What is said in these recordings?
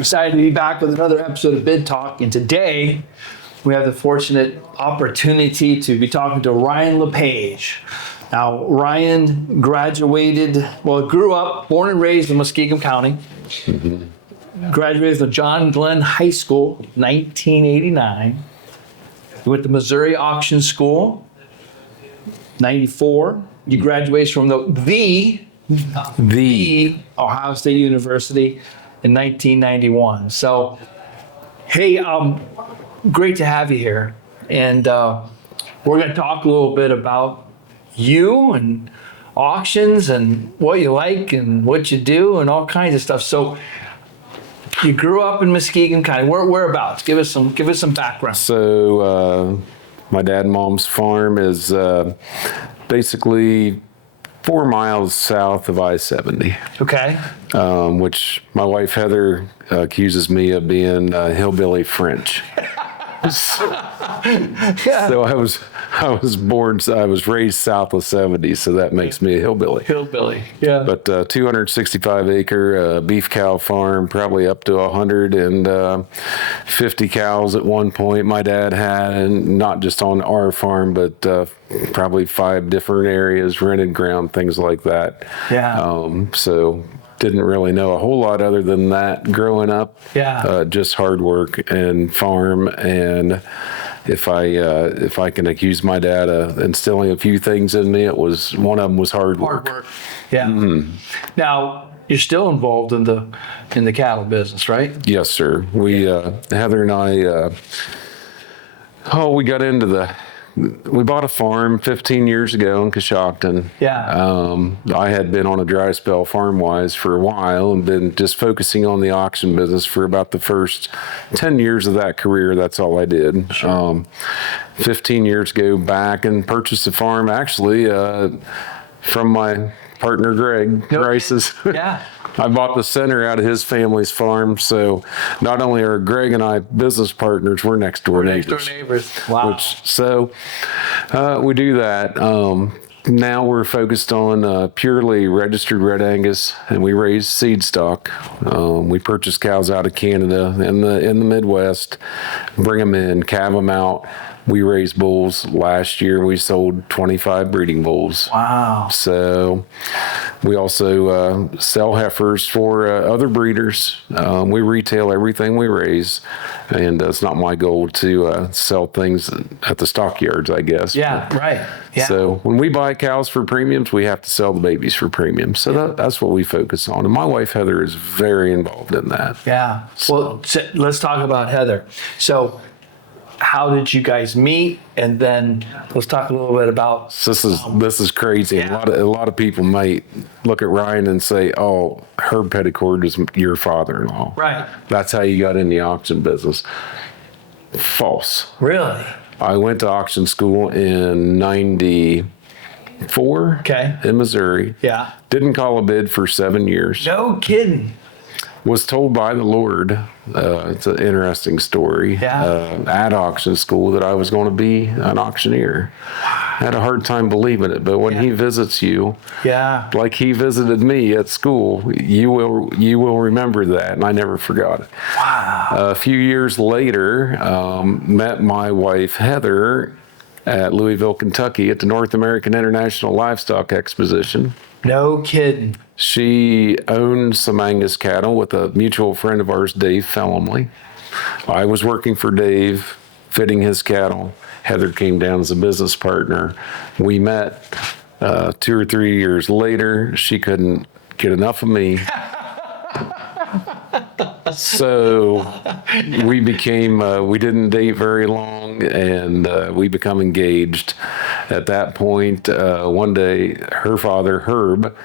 Excited to be back with another episode of Bid Talk. And today we have the fortunate opportunity to be talking to Ryan LePage. Now, Ryan grew up, born and raised in Muskegon County. Graduated from John Glenn High School, 1989. He went to Missouri Auction School, 94. You graduated from the Ohio State University in 1991. So, hey, great to have you here. And we're going to talk a little bit about you and auctions and what you like and what you do and all kinds of stuff. So, you grew up in Muskegon County. Whereabouts? Give us some background. So, my dad and mom's farm is basically 4 miles south of I-70. Okay. Which my wife Heather accuses me of being hillbilly French. So I was raised south of 70, so that makes me a hillbilly. Hillbilly, yeah. But 265 acre beef cow farm, probably up to 150 cows at one point my dad had, and not just on our farm, but probably 5 different areas, rented ground, things like that. Yeah. So didn't really know a whole lot other than that growing up. Yeah. Just hard work and farm. And if I can accuse my dad of instilling a few things in me, one of them was hard work. Hard work. Yeah. Mm-hmm. Now you're still involved in the cattle business, right? Yes, sir. We Heather and I we bought a farm 15 years ago in Coshocton. Yeah. I had been on a dry spell farm-wise for a while and been just focusing on the auction business for about the first 10 years of that career. That's all I did. Sure. 15 years ago back and purchased a farm actually from my partner Greg Rice's. Yeah. I bought the center out of his family's farm, so not only are Greg and I business partners, we're next door neighbors. Next door neighbors. Wow. So we do that. Now we're focused on purely registered red Angus, and we raise seed stock. We purchase cows out of Canada in the Midwest, bring them in, calve them out. We raised bulls. Last year we sold 25 breeding bulls. Wow. So we also sell heifers for other breeders. We retail everything we raise, and it's not my goal to sell things at the stockyards, I guess. Yeah, right. Yeah. So when we buy cows for premiums, we have to sell the babies for premiums. So that's what we focus on. And my wife, Heather, is very involved in that. Yeah. Well, let's talk about Heather. So how did you guys meet? And then let's talk a little bit about this is crazy. Yeah. A lot of people might look at Ryan and say, "Oh, Herb Petticord is your father-in-law." Right. That's how you got in the auction business. False. Really? I went to auction school in '94. Okay. In Missouri. Yeah. Didn't call a bid for 7 years. No kidding. Was told by the Lord, it's an interesting story, at auction school that I was going to be an auctioneer. I had a hard time believing it, but when he visits you, like he visited me at school, you will remember that, and I never forgot it. Wow. A few years later, met my wife Heather at Louisville, Kentucky at the North American International Livestock Exposition. No kidding. She owned some Angus cattle with a mutual friend of ours, Dave Fellamley. I was working for Dave, fitting his cattle. Heather came down as a business partner. We met 2 or 3 years later. She couldn't get enough of me. So we didn't date very long, and we become engaged. At that point, one day, her father, Herb,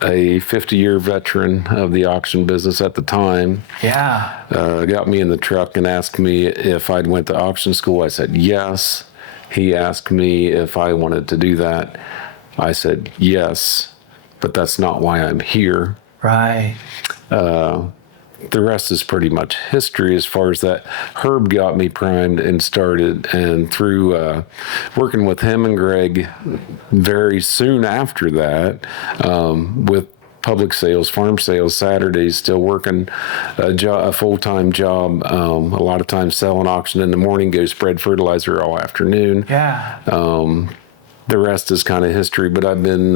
a 50-year veteran of the auction business at the time, got me in the truck and asked me if I'd went to auction school. I said yes. He asked me if I wanted to do that. I said yes, but that's not why I'm here. Right. The rest is pretty much history as far as that. Herb got me primed and started, and through working with him and Greg very soon after that, with public sales, farm sales, Saturdays, still working a full-time job. A lot of times selling auction in the morning, go spread fertilizer all afternoon. Yeah. The rest is kind of history, but I've been,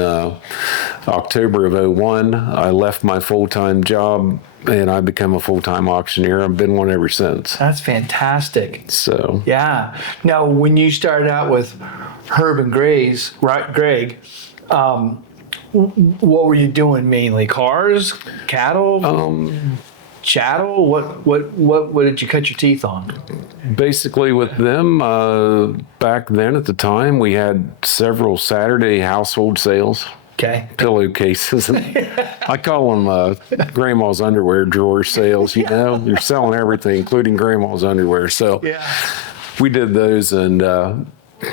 October of '01, I left my full-time job and I became a full-time auctioneer. I've been one ever since. That's fantastic. So, Yeah. Now, when you started out with Herb and Greg, what were you doing mainly? Cars, cattle, chattel? What did you cut your teeth on? basically with them, back then at the time, we had several Saturday household sales. Okay. Pillowcases. I call them grandma's underwear drawer sales. You know, you're selling everything, including grandma's underwear. So Yeah. we did those, and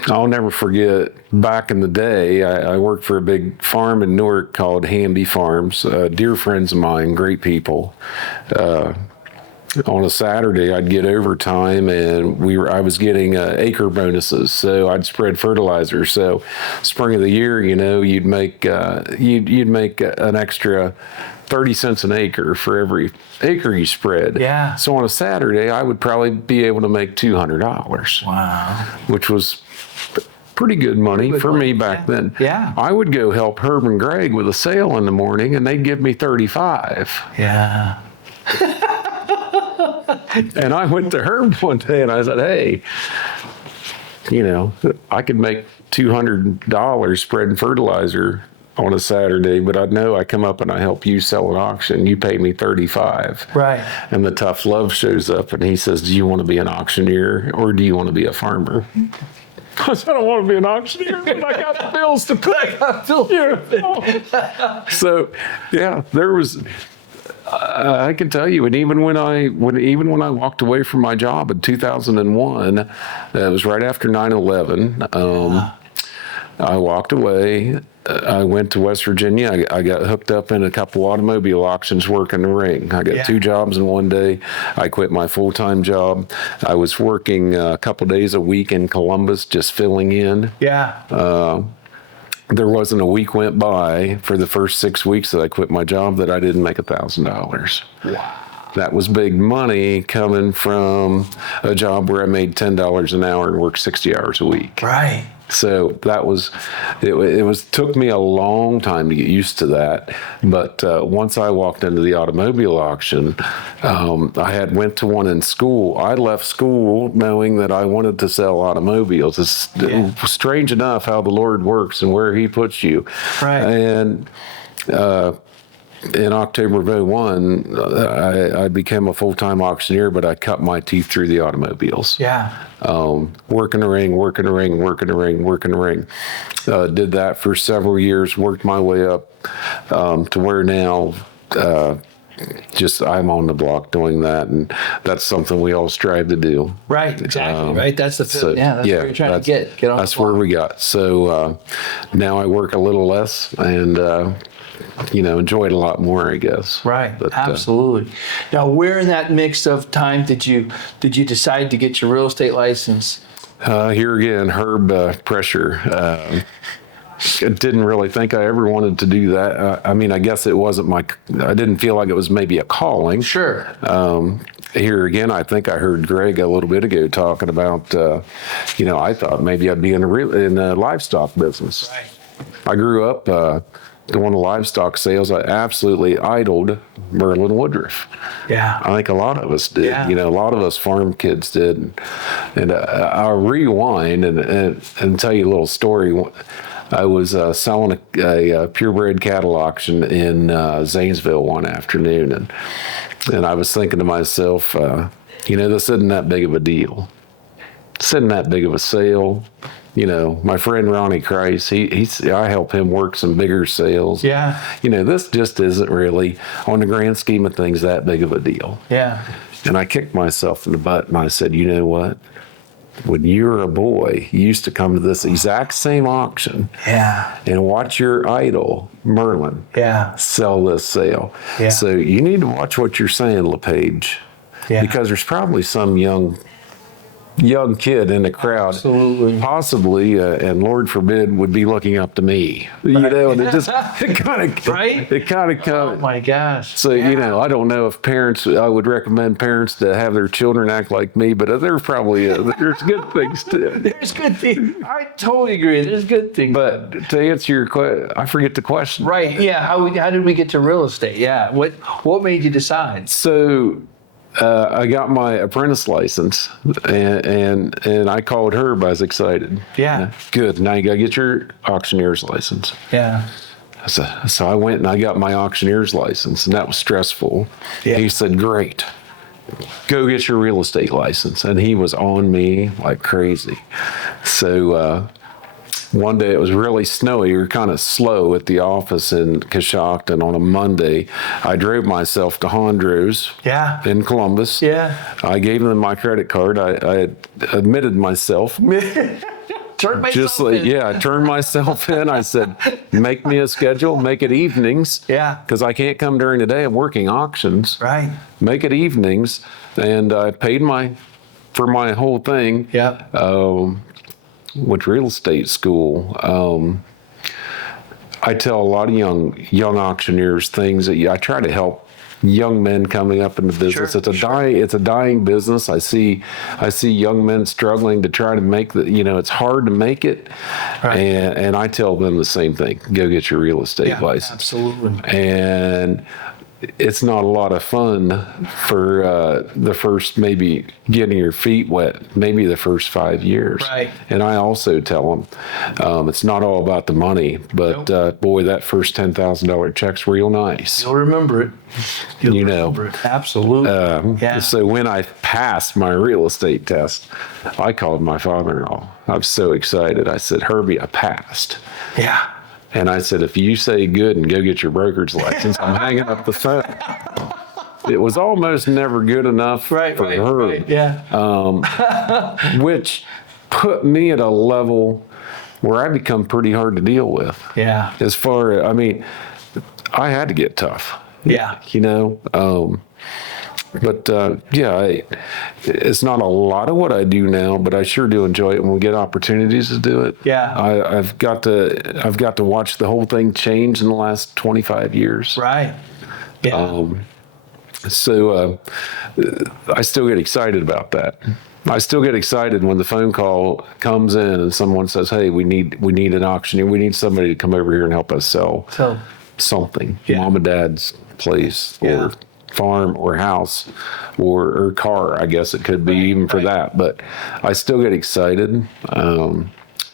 I'll never forget. Back in the day, I worked for a big farm in Newark called Hamby Farms. Dear friends of mine, great people. On a Saturday, I'd get overtime, and I was getting acre bonuses, so I'd spread fertilizer. So, spring of the year, you know, you'd make an extra 30 cents an acre for every acre you spread. Yeah. So on a Saturday, I would probably be able to make $200. Wow. Which was pretty good money for me back then. Yeah. I would go help Herb and Greg with a sale in the morning, and they'd give me 35. Yeah. And I went to Herb one day and I said, hey, you know, I could make $200 spreading fertilizer on a Saturday, but I know I come up and I help you sell an auction. You pay me 35. Right. And the tough love shows up and he says, do you want to be an auctioneer or do you want to be a farmer? I said, I don't want to be an auctioneer, but I got the bills to pay. So, yeah, there was... I can tell you, and even when I walked away from my job in 2001, it was right after 9/11. I walked away. I went to West Virginia. I got hooked up in a couple automobile auctions working the ring. I got 2 jobs in one day. I quit my full-time job. I was working a couple days a week in Columbus, just filling in. Yeah. There wasn't a week went by for the first 6 weeks that I quit my job that I didn't make $1,000. Wow. That was big money coming from a job where I made $10 an hour and worked 60 hours a week. Right. So that was, took me a long time to get used to that. But once I walked into the automobile auction, I had went to one in school. I left school knowing that I wanted to sell automobiles. It's strange enough how the Lord works and where he puts you. Right. And, in October of '01, I became a full-time auctioneer, but I cut my teeth through the automobiles. Yeah. Working the ring. Did that for several years, worked my way up to where now I'm on the block doing that, and that's something we all strive to do. Right, exactly, right? That's the So, that's where you're trying to get on That's the block. where we got. So now I work a little less and, enjoy it a lot more, I guess. Right, But, absolutely. Now, where in that mix of time did you decide to get your real estate license? Here again, Herb pressure. I didn't really think I ever wanted to do that. I mean, I guess it wasn't I didn't feel like it was maybe a calling. Sure. Here again, I think I heard Greg a little bit ago talking about, I thought maybe I'd be in the livestock business. Right. I grew up going to livestock sales. I absolutely idled Merlin Woodruff. Yeah. I think a lot of us did. Yeah. A lot of us farm kids did. And I'll rewind and tell you a little story. I was selling a purebred cattle auction in Zanesville one afternoon, and I was thinking to myself, this isn't that big of a deal. This isn't that big of a sale. My friend Ronnie Kreis, I help him work some bigger sales. Yeah. This just isn't really, on the grand scheme of things, that big of a deal. Yeah. And I kicked myself in the butt and I said, you know what? When you were a boy, you used to come to this exact same auction and watch your idol, Merlin, sell this sale. Yeah. So you need to watch what you're saying, LePage, because there's probably some young young kid in the crowd, Absolutely. possibly, and Lord forbid, would be looking up to me. You know, and it kind of, Right? It kind of Oh comes. my gosh. So, you know, I don't know if parents, I would recommend parents to have their children act like me, but there's probably, there's good things too. There's good things. I totally agree. There's good things. But to answer your question, I forget the question. Right. Yeah. How did we get to real estate? Yeah. What made you decide? So, I got my apprentice license, and I called Herb. I was excited. Yeah. Good. Now you got to get your auctioneer's license. Yeah. So I went and I got my auctioneer's license, and that was stressful. Yeah. He said, "Great, go get your real estate license," and he was on me like crazy. So one day it was really snowy. We were kind of slow at the office in Coshocton on a Monday. I drove myself to Hondros Yeah. in Columbus. Yeah. I gave them my credit card. I admitted myself. Turn myself Just like, in. yeah, I turned myself in. I said, make me a schedule, make it evenings. Yeah. Because I can't come during the day. I'm working auctions. Right. Make it evenings. And I paid for my whole thing. Yeah. Went to real estate school. I tell a lot of young auctioneers things that I try to help young men coming up in the business. Sure, It's a dying business. I see young men struggling to try to make it's hard to make it. Right. And I tell them the same thing. Go get your real estate Yeah. license. Absolutely. And it's not a lot of fun for the first, maybe getting your feet wet, maybe the first 5 years. Right. And I also tell them it's not all about the money, but boy, that first $10,000 check's real nice. You'll remember it. You'll You know. remember it. Absolutely. Yeah. So when I passed my real estate test, I called my father-in-law. I was so excited. I said, Herbie, I passed. Yeah. And I said, if you say good and go get your broker's license, I'm hanging up the phone. It was almost never good enough for her, Right. Yeah. which put me at a level where I become pretty hard to deal with. Yeah. As far, I had to get tough. Yeah. You know, it's not a lot of what I do now, but I sure do enjoy it when we get opportunities to do it. Yeah. I've got to watch the whole thing change in the last 25 years. Right. Yeah. So I still get excited about that. I still get excited when the phone call comes in and someone says, "Hey, we need an auctioneer. We need somebody to come over here and help us sell So. something, Yeah. mom and dad's place Yeah. or farm or house or car. I guess it could be even for that, but I still get excited.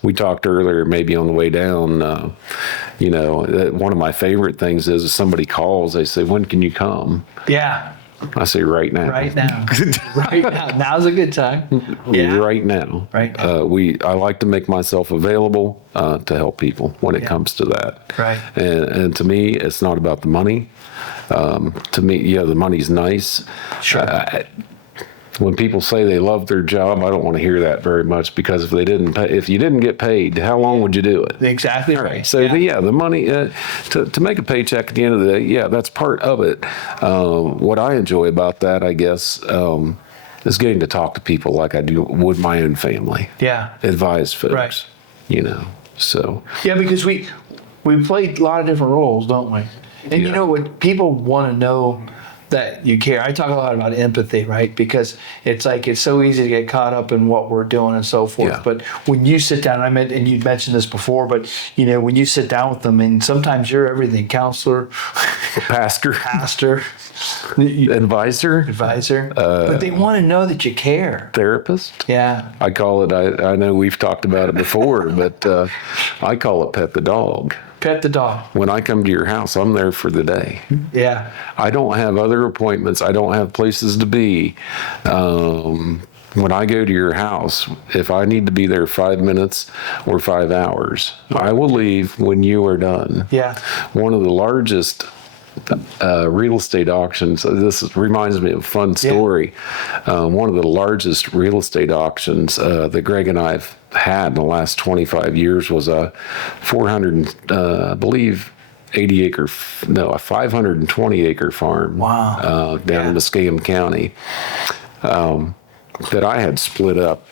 We talked earlier, maybe on the way down, that one of my favorite things is if somebody calls, they say, when can you come? Yeah. I say right now. Right now. Right now. Now's a good time. Yeah. Right now. Right now. I like to make myself available to help people when it comes to that. Right. And to me, it's not about the money. To me, yeah, the money's nice. Sure. When people say they love their job, I don't want to hear that very much, because if you didn't get paid, how long would you do it? Exactly right. So the money to make a paycheck at the end of the day, yeah, that's part of it. What I enjoy about that, I guess, is getting to talk to people like I do with my own family. Yeah. Advise folks. Right. So Yeah, because we play a lot of different roles, don't we? And you Yeah. know what? People want to know that you care. I talk a lot about empathy, right? Because it's like it's so easy to get caught up in what we're doing and so forth. Yeah. But when you sit down, and you mentioned this before, but when you sit down with them, and sometimes you're everything: counselor, pastor, advisor, advisor, but they want to know that you care. therapist. Yeah. I call it. I know we've talked about it before, but I call it pet the dog. Pet the dog. When I come to your house, I'm there for the day. Yeah. I don't have other appointments. I don't have places to be. When I go to your house, if I need to be there 5 minutes or 5 hours, I will leave when you are done. Yeah. One of the largest real estate auctions. This reminds me of a fun story. One of the largest real estate auctions that Greg and I have had in the last 25 years was a 520 acre farm. Wow. Down in Muscatine County. that I had split up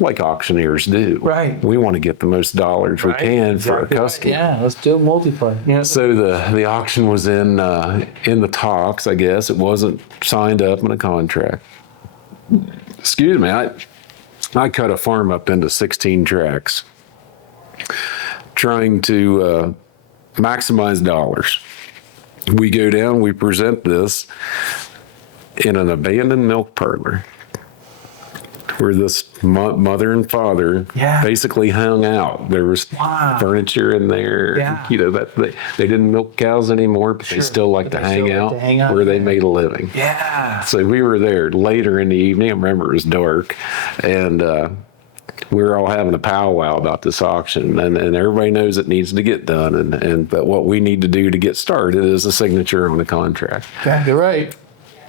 like auctioneers do. Right. We want to get the most dollars we can for our Exactly right. customer. Yeah, let's do a multi-part. Yeah. So the auction was in the talks, I guess. It wasn't signed up in a contract. Excuse me, I cut a farm up into 16 tracks, trying to maximize dollars. We go down, we present this in an abandoned milk parlor where this mother and father Yeah. basically hung out. There was Wow. furniture in there. Yeah. You know, that they didn't milk cows anymore, but they Sure. still like But to they still hang like out to hang out. where they made a living. Yeah. So we were there later in the evening. I remember it was dark, and we were all having a powwow about this auction, and everybody knows it needs to get done. But what we need to do to get started is a signature on the contract. Exactly right.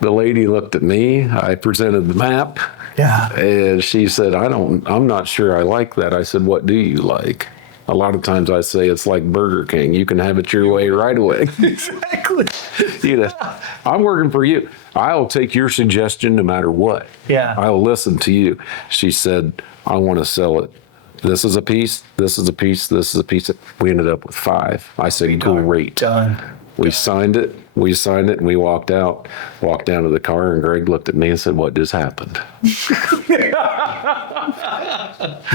The lady looked at me. I presented the map, Yeah. and she said, I'm not sure I like that. I said, what do you like? A lot of times I say it's like Burger King. You can have it your way right away. Exactly. You know, I'm working for you. I'll take your suggestion no matter what. Yeah. I'll listen to you. She said, I want to sell it. This is a piece, this is a piece, this is a piece. We ended up with 5. I said, great. Done. We signed it, and we walked out, walked down to the car, and Greg looked at me and said, what just happened?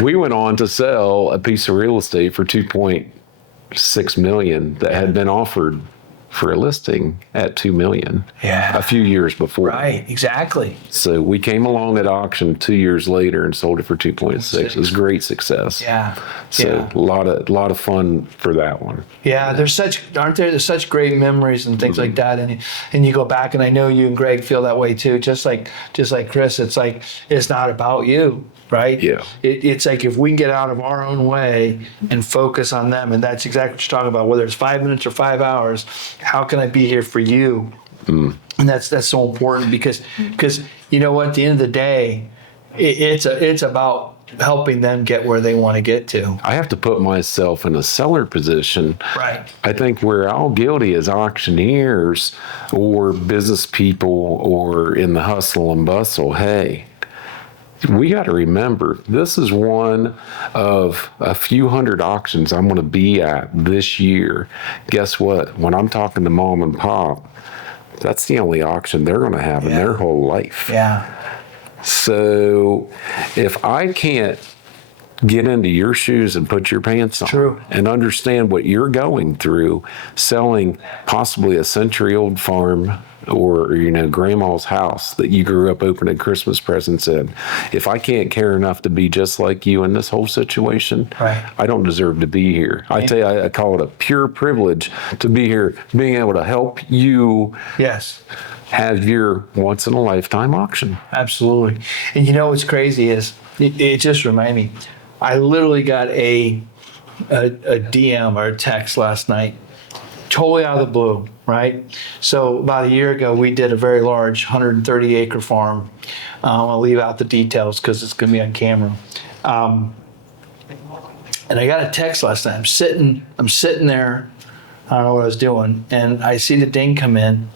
We went on to sell a piece of real estate for 2.6 million that had been offered for a listing at 2 million Yeah. a few years before. Right. Exactly. So we came along at auction 2 years later and sold it for 2.6. It was great success. Yeah. So Yeah. a lot of fun for that one. Yeah, there's such great memories and things like that, and you go back, and I know you and Greg feel that way too. Just like Chris, it's like it's not about you, right? Yeah. It's like if we can get out of our own way and focus on them, and that's exactly what you're talking about. Whether it's 5 minutes or 5 hours, how can I be here for you? And that's so important because you know what? At the end of the day, it's about helping them get where they want to get to. I have to put myself in a seller position. Right. I think we're all guilty as auctioneers or business people or in the hustle and bustle. Hey, we got to remember this is one of a few hundred auctions I'm going to be at this year. Guess what? When I'm talking to mom and pop, that's the only auction they're going to have in their whole life. Yeah. So if I can't get into your shoes and put your pants on True. and understand what you're going through, selling possibly a century-old farm or, you know, grandma's house that you grew up opening Christmas presents in, if I can't care enough to be just like you in this whole situation, Right. I don't deserve to be here. I tell you, I call it a pure privilege to be here, being able to help you Yes. have your once-in-a-lifetime auction. Absolutely. And you know what's crazy is it just reminded me. I literally got a DM or a text last night, totally out of the blue, right? So about a year ago, we did a very large 130-acre farm. I'll leave out the details because it's going to be on camera. And I got a text last night. I'm sitting there. I don't know what I was doing, and I see the ding come in.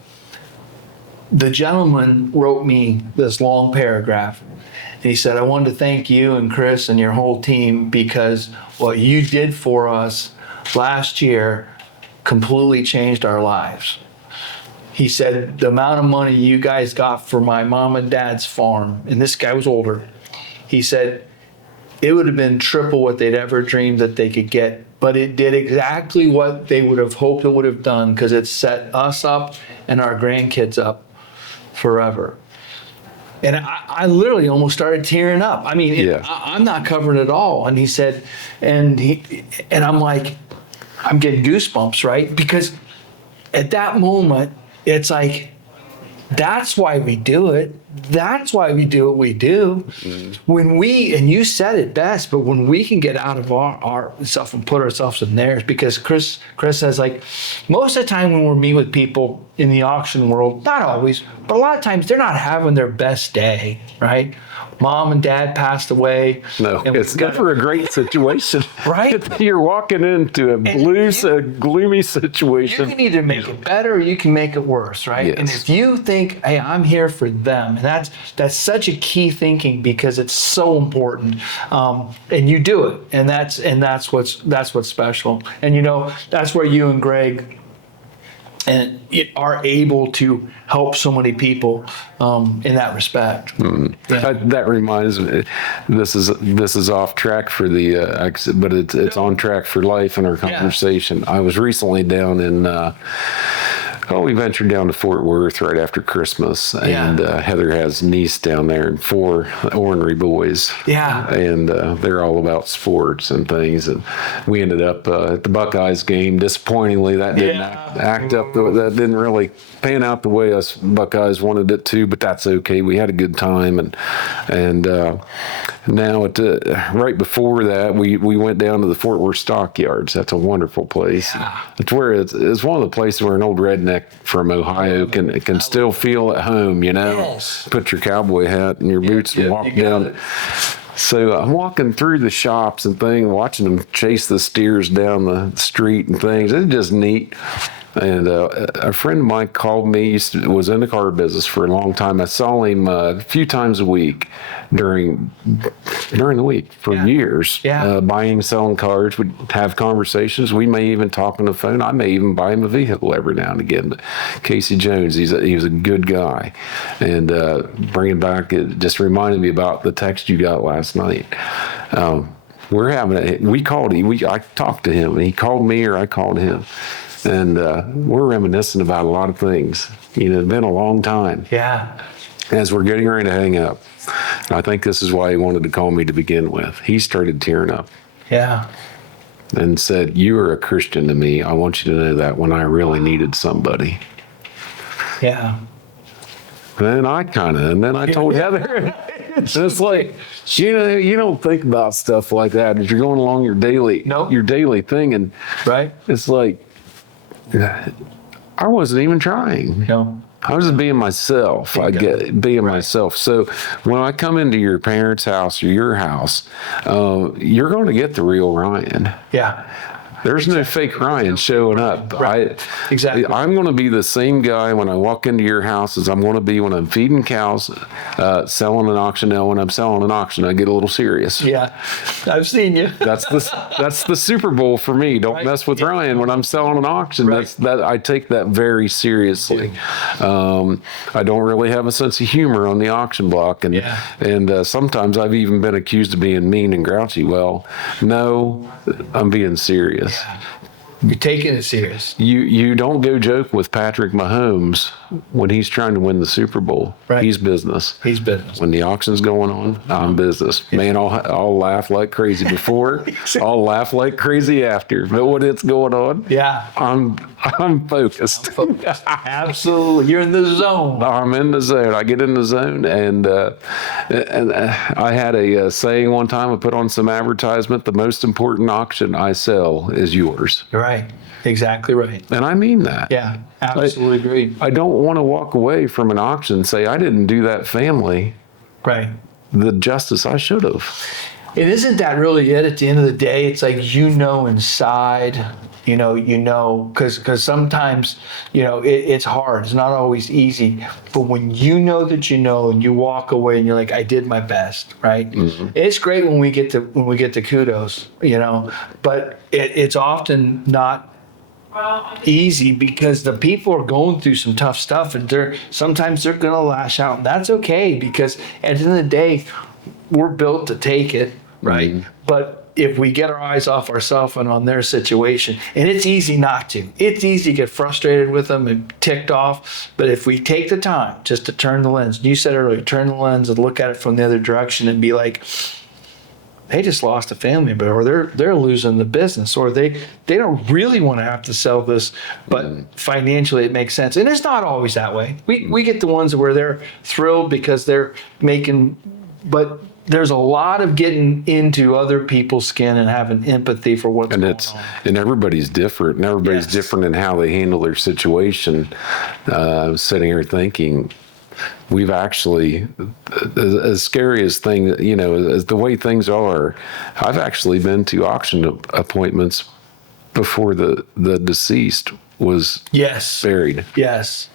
The gentleman wrote me this long paragraph. And he said, I wanted to thank you and Chris and your whole team because what you did for us last year completely changed our lives. He said, the amount of money you guys got for my mom and dad's farm, and this guy was older, he said, it would have been triple what they'd ever dreamed that they could get, but it did exactly what they would have hoped it would have done because it set us up and our grandkids up forever. And I literally almost started tearing up. I mean, Yeah. I'm not covered at all. And he said, and I'm like, I'm getting goosebumps, right? Because at that moment, it's like, that's why we do it. That's why we do what we do. When we, and you said it best, but when we can get out of our self and put ourselves in theirs, because Chris says, like, most of the time when we meet with people, in the auction world, not always, but a lot of times they're not having their best day, right? Mom and dad passed away. No, and it's never a great situation. Right? You're walking into a gloomy You situation. can either make it better or you can make it worse, right? Yes. And if you think, hey, I'm here for them, and that's such a key thinking because it's so important, and you do it, and that's what's special. And that's where you and Greg and are able to help so many people in that respect. Yeah. That reminds me, this is off track for but it's on track for life in our conversation. I was recently down in. We ventured down to Fort Worth right after Christmas, and Heather has a niece down there and 4 ornery boys. Yeah. And they're all about sports and things. And we ended up at the Buckeyes game. Disappointingly, that didn't act up. That didn't really pan out the way us Buckeyes wanted it to, but that's okay. We had a good time, and now right before that, we went down to the Fort Worth Stockyards. That's a wonderful place. Yeah. It's where it's one of the places where an old redneck from Ohio can still feel at home. Yes. Put your cowboy hat and your boots and walk down. So I'm walking through the shops and watching them chase the steers down the street and things. It's just neat. And a friend of mine called me, was in the car business for a long time. I saw him a few times a week during the week for years, buying, selling cars. We'd have conversations. We may even talk on the phone. I may even buy him a vehicle every now and again. But Casey Jones, he was a good guy. And bringing back, it just reminded me about the text you got last night. I talked to him, and he called me or I called him. And we're reminiscing about a lot of things. It's been a long time. Yeah. As we're getting ready to hang up, I think this is why he wanted to call me to begin with. He started tearing up. Yeah. And said, "You are a Christian to me. I want you to know that when I really needed somebody." Yeah. And then I told Heather, it's like, you don't think about stuff like that as you're going along your daily thing. And Right. it's like, I wasn't even trying. No. I was just being myself. Being myself. So when I come into your parents' house or your house, you're going to get the real Ryan. Yeah. There's no fake Ryan showing up. Right. Exactly. I'm going to be the same guy when I walk into your house as I'm going to be when I'm feeding cows, selling an auction. Now, when I'm selling an auction, I get a little serious. Yeah. I've seen you. That's the Super Bowl for me. Don't mess with Ryan when I'm selling an auction. Right. I take that very seriously. I don't really have a sense of humor on the auction block, and sometimes I've even been accused of being mean and grouchy. Well, no, I'm being serious. Yeah. You're taking it serious. You don't go joke with Patrick Mahomes when he's trying to win the Super Bowl. Right. He's business. He's business. When the auction's going on, I'm business. Man, I'll laugh like crazy before. I'll laugh like crazy after. But when it's going on, I'm focused. Absolutely. You're in the zone. I'm in the zone. I get in the zone, and I had a saying one time. I put on some advertisement: the most important auction I sell is yours. Right. Exactly right. And I mean that. Yeah. Absolutely agree. I don't want to walk away from an auction and say I didn't do that family Right. the justice I should have. And isn't that really it at the end of the day? It's like, inside, because sometimes, it's hard. It's not always easy. But when and you walk away and you're like, I did my best, right? Mm-hmm. It's great when we get the kudos, but it's often not easy because the people are going through some tough stuff, and sometimes they're going to lash out. And that's okay, because at the end of the day, we're built to take it, right? Mm-hmm. But if we get our eyes off ourselves and on their situation, and it's easy not to. It's easy to get frustrated with them and ticked off. But if we take the time just to turn the lens, you said earlier, turn the lens and look at it from the other direction and be like, they just lost a family member, or they're losing the business, or they don't really want to have to sell this, but financially it makes sense. And it's not always that way. We get the ones where they're thrilled because they're making, but there's a lot of getting into other people's skin and having empathy for what's And going it's on. and everybody's different, and everybody's Yes. different in how they handle their situation. I was sitting here thinking, we've actually, as scary as thing, as the way things are, I've actually been to auction appointments before the deceased was Yes. buried. Yes.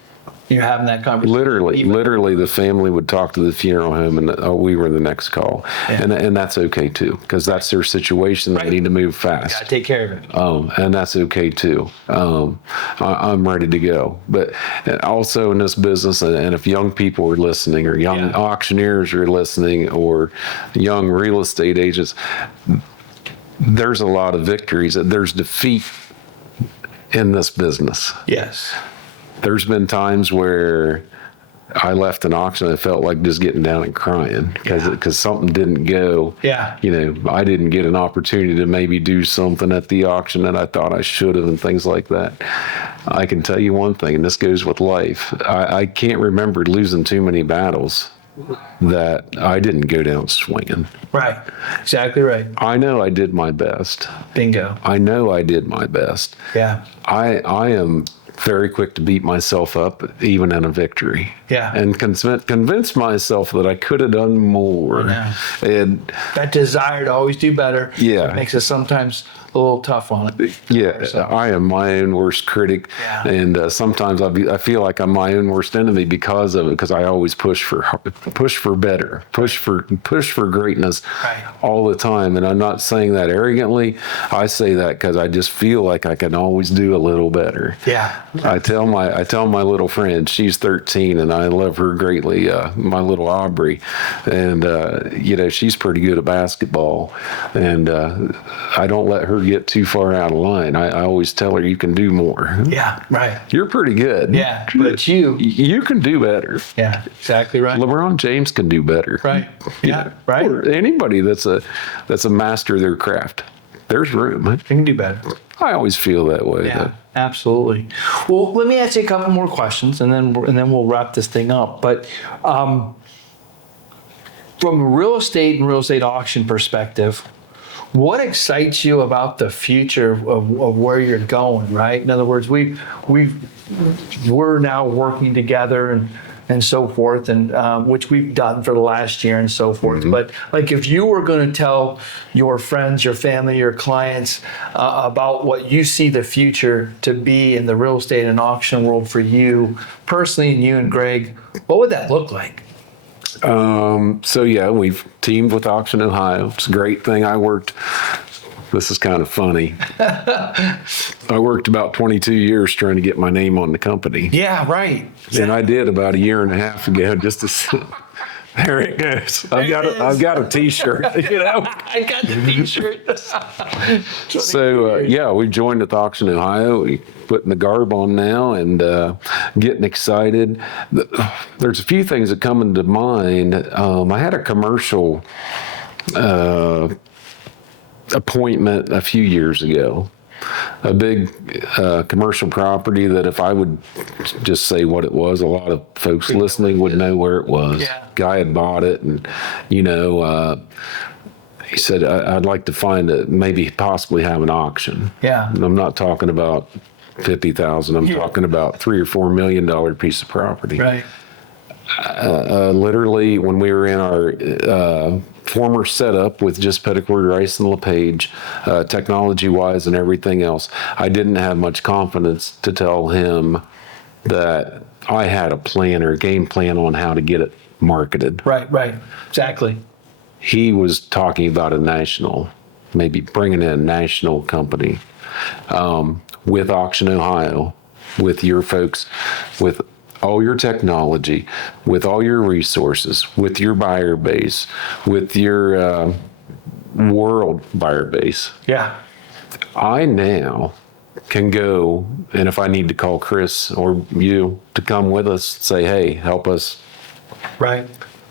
You're having that conversation. Literally, the family would talk to the funeral home, and we were the next call, Yeah. and that's okay too, because that's their situation. Right. They need to move Gotta fast. take care of it. And that's okay too. I'm ready to go. But also in this business, and if young people are listening, or young Yeah. auctioneers are listening, or young real estate agents, there's a lot of victories. There's defeat in this business. Yes. There's been times where I left an auction and felt like just getting down and crying because something didn't go. Yeah. I didn't get an opportunity to maybe do something at the auction that I thought I should have, and things like that. I can tell you one thing, and this goes with life. I can't remember losing too many battles that I didn't go down swinging. Right. Exactly right. I know I did my best. Bingo. I know I did my best. Yeah. I am very quick to beat myself up, even in a victory. Yeah. And convince myself that I could have done more. Yeah. And That desire to always do better. Yeah. Makes us sometimes a little tough on it. yeah, I am my own worst critic. Yeah. And sometimes I feel like I'm my own worst enemy because of it, because I always push for better, push for greatness Right. all the time. And I'm not saying that arrogantly. I say that because I just feel like I can always do a little better. Yeah. I tell my little friend, she's 13, and I love her greatly. My little Aubrey, and she's pretty good at basketball, and I don't let her get too far out of line. I always tell her, you can do more. Yeah. Right. You're pretty good. Yeah. But You can do better. Yeah. Exactly right. LeBron James can do better. Right. Yeah. Right. Or anybody that's a master of their craft. There's room. You can do better. I always feel that way. Yeah, absolutely. Well, let me ask you a couple more questions, and then we'll wrap this thing up. But from a real estate and real estate auction perspective, what excites you about the future of where you're going? Right. In other words, we're now working together and so forth, and which we've done for the last year and so forth. Mm-hmm. But like, if you were going to tell your friends, your family, your clients about what you see the future to be in the real estate and auction world for you personally, and you and Greg, what would that look like? So yeah, we've teamed with Auction Ohio. It's a great thing. This is kind of funny. I worked about 22 years trying to get my name on the company. Yeah, right. And I did about a year and a half ago, just to. There it goes. I've got a T-shirt. I got the T-shirt. So yeah, we joined with Auction Ohio. We putting the garb on now and getting excited. There's a few things that come into mind. I had a commercial appointment a few years ago. A big commercial property that, if I would just say what it was, a lot of folks listening would know where it was. Yeah. Guy had bought it, and he said, I'd like to find it, maybe possibly have an auction. Yeah. And I'm not talking about 50,000. I'm talking about $3 or $4 million piece of property. Right. Literally, when we were in our former setup with just Petticoat, Rice, and LePage, technology-wise and everything else, I didn't have much confidence to tell him that I had a plan or a game plan on how to get it marketed. Right. Exactly. He was talking about a national, maybe bringing in a national company with Auction Ohio, with your folks, with all your technology, with all your resources, with your buyer base, with your world buyer base. Yeah. I now can go, and if I need to call Chris or you to come with us, say, hey, help us Right.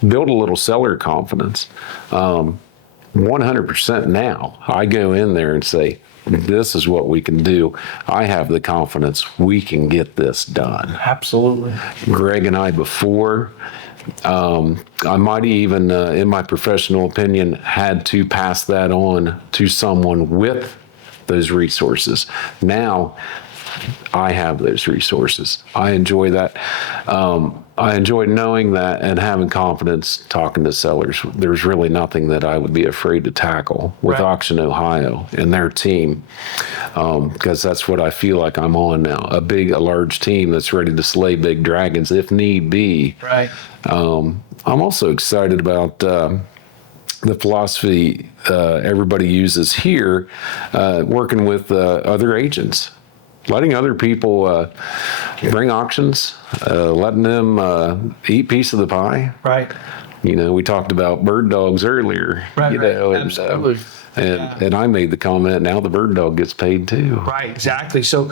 build a little seller confidence. 100% now, I go in there and say, this is what we can do. I have the confidence we can get this done. Absolutely. Greg and I, before I might even, in my professional opinion, had to pass that on to someone with those resources. Now I have those resources. I enjoy that. I enjoy knowing that and having confidence talking to sellers. There's really nothing that I would be afraid to tackle with Right. Auction Ohio and their team, because that's what I feel like I'm on now. A large team that's ready to slay big dragons if need be. Right. I'm also excited about the philosophy everybody uses here, working with other agents, letting other people bring auctions, letting them eat piece of the pie. Right. You know, we talked about bird dogs earlier. Right. You Right. know, Absolutely. and I made the comment. Now the bird dog gets paid too. Right, exactly. So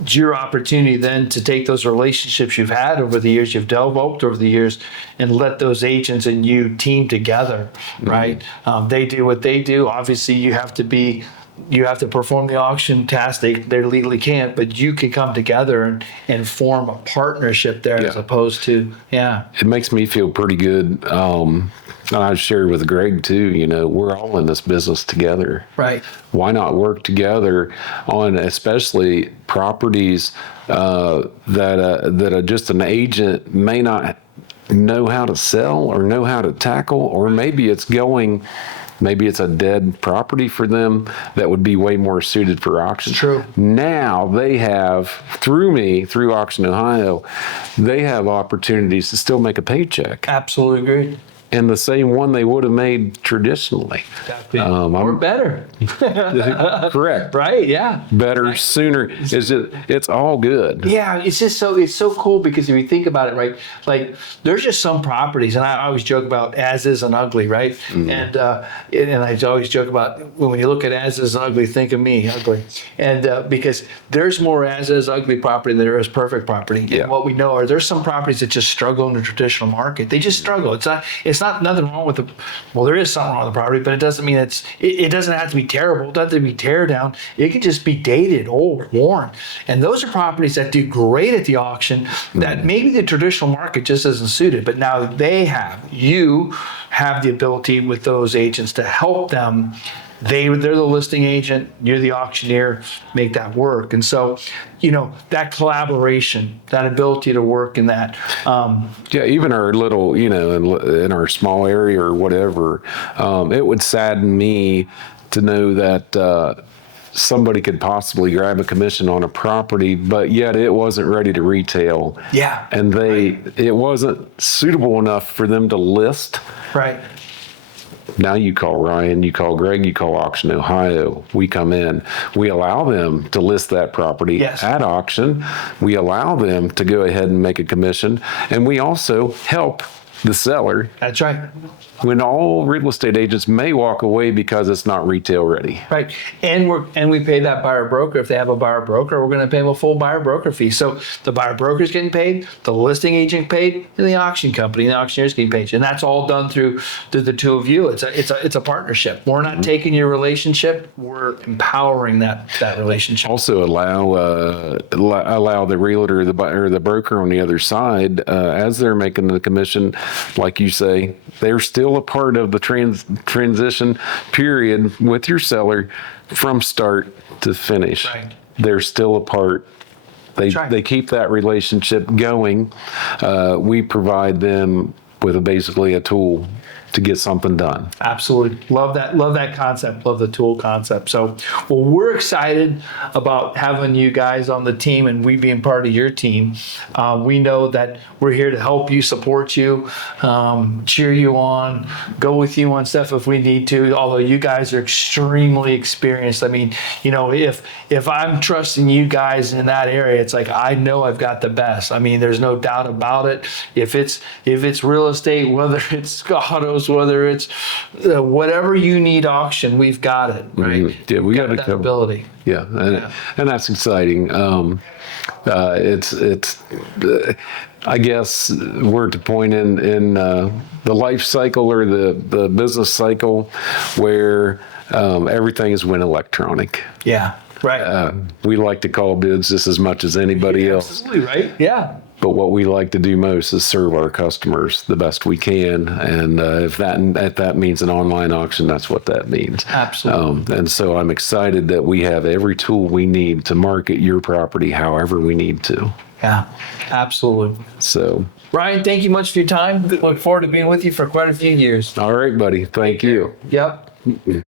it's your opportunity then to take those relationships you've had over the years, you've developed over the years, and let those agents and you team together, right? They do what they do. Obviously, you have to perform the auction task. They legally can't, but you can come together and form a partnership there as Yeah. opposed to, yeah. It makes me feel pretty good. And I shared with Greg too, you know, we're all in this business together. Right. Why not work together on especially properties that just an agent may not know how to sell or know how to tackle, or maybe it's a dead property for them that would be way more suited for auction. True. Now they have, through Auction Ohio, they have opportunities to still make a paycheck, Absolutely agree. and the same one they would have made traditionally. Exactly. I'm- Or better. Correct. Right, yeah. Better, sooner. It's all good. Yeah, it's so cool because if you think about it, right, like there's just some properties, and I always joke about as is and ugly, right? And I always joke about when you look at as is and ugly, think of me, ugly, and because there's more as is ugly property than there is perfect property. Yeah. And what we know are there's some properties that just struggle in the traditional market. They just struggle. It's not nothing wrong with the. Well, there is something wrong with the property, but it doesn't mean it doesn't have to be terrible. It doesn't have to be tear down. It can just be dated, old, worn. And those are properties that do great at the auction that maybe the traditional market just isn't suited, but now you have the ability with those agents to help them. They're the listing agent, you're the auctioneer, make that work. And so, that collaboration, that ability to work in that. Yeah, even our little, in our small area or whatever, it would sadden me to know that somebody could possibly grab a commission on a property, but yet it wasn't ready to retail. Yeah. And it wasn't suitable enough for them to list. Right. Now you call Ryan, you call Greg, you call Auction Ohio. We come in. We allow them to list that property Yes. at auction. We allow them to go ahead and make a commission. And we also help the seller That's right. when all real estate agents may walk away because it's not retail ready. Right. And we pay that buyer broker. If they have a buyer broker, we're going to pay them a full buyer broker fee. So the buyer broker is getting paid, the listing agent paid, and the auction company, the auctioneer is getting paid. And that's all done through the two of you. It's a partnership. We're not taking your relationship, we're empowering that relationship. Also allow the realtor or the broker on the other side, as they're making the commission, like you say, they're still a part of the transition period with your seller from start to finish. Right. They're still a part. right. They keep that relationship going. We provide them with basically a tool to get something done. Absolutely. Love that concept. Love the tool concept. So, well, we're excited about having you guys on the team and we being part of your team. We know that we're here to help you, support you, cheer you on, go with you on stuff if we need to, although you guys are extremely experienced. I mean, if I'm trusting you guys in that area, it's like, I know I've got the best. I mean, there's no doubt about it. If it's real estate, whether it's autos, whether it's whatever you need auction, we've got it, right? Yeah, we got that ability. Yeah, and that's exciting. It's I guess we're at the point in the life cycle or the business cycle where everything is went electronic. Yeah, right. We like to call bids just as much as anybody else. Absolutely, right? Yeah. But what we like to do most is serve our customers the best we can. And if that means an online auction, that's what that means. Absolutely. And so I'm excited that we have every tool we need to market your property however we need to. Yeah, absolutely. So, Ryan, thank you much for your time. Look forward to being with you for quite a few years. all right, buddy. Thank you. Yep.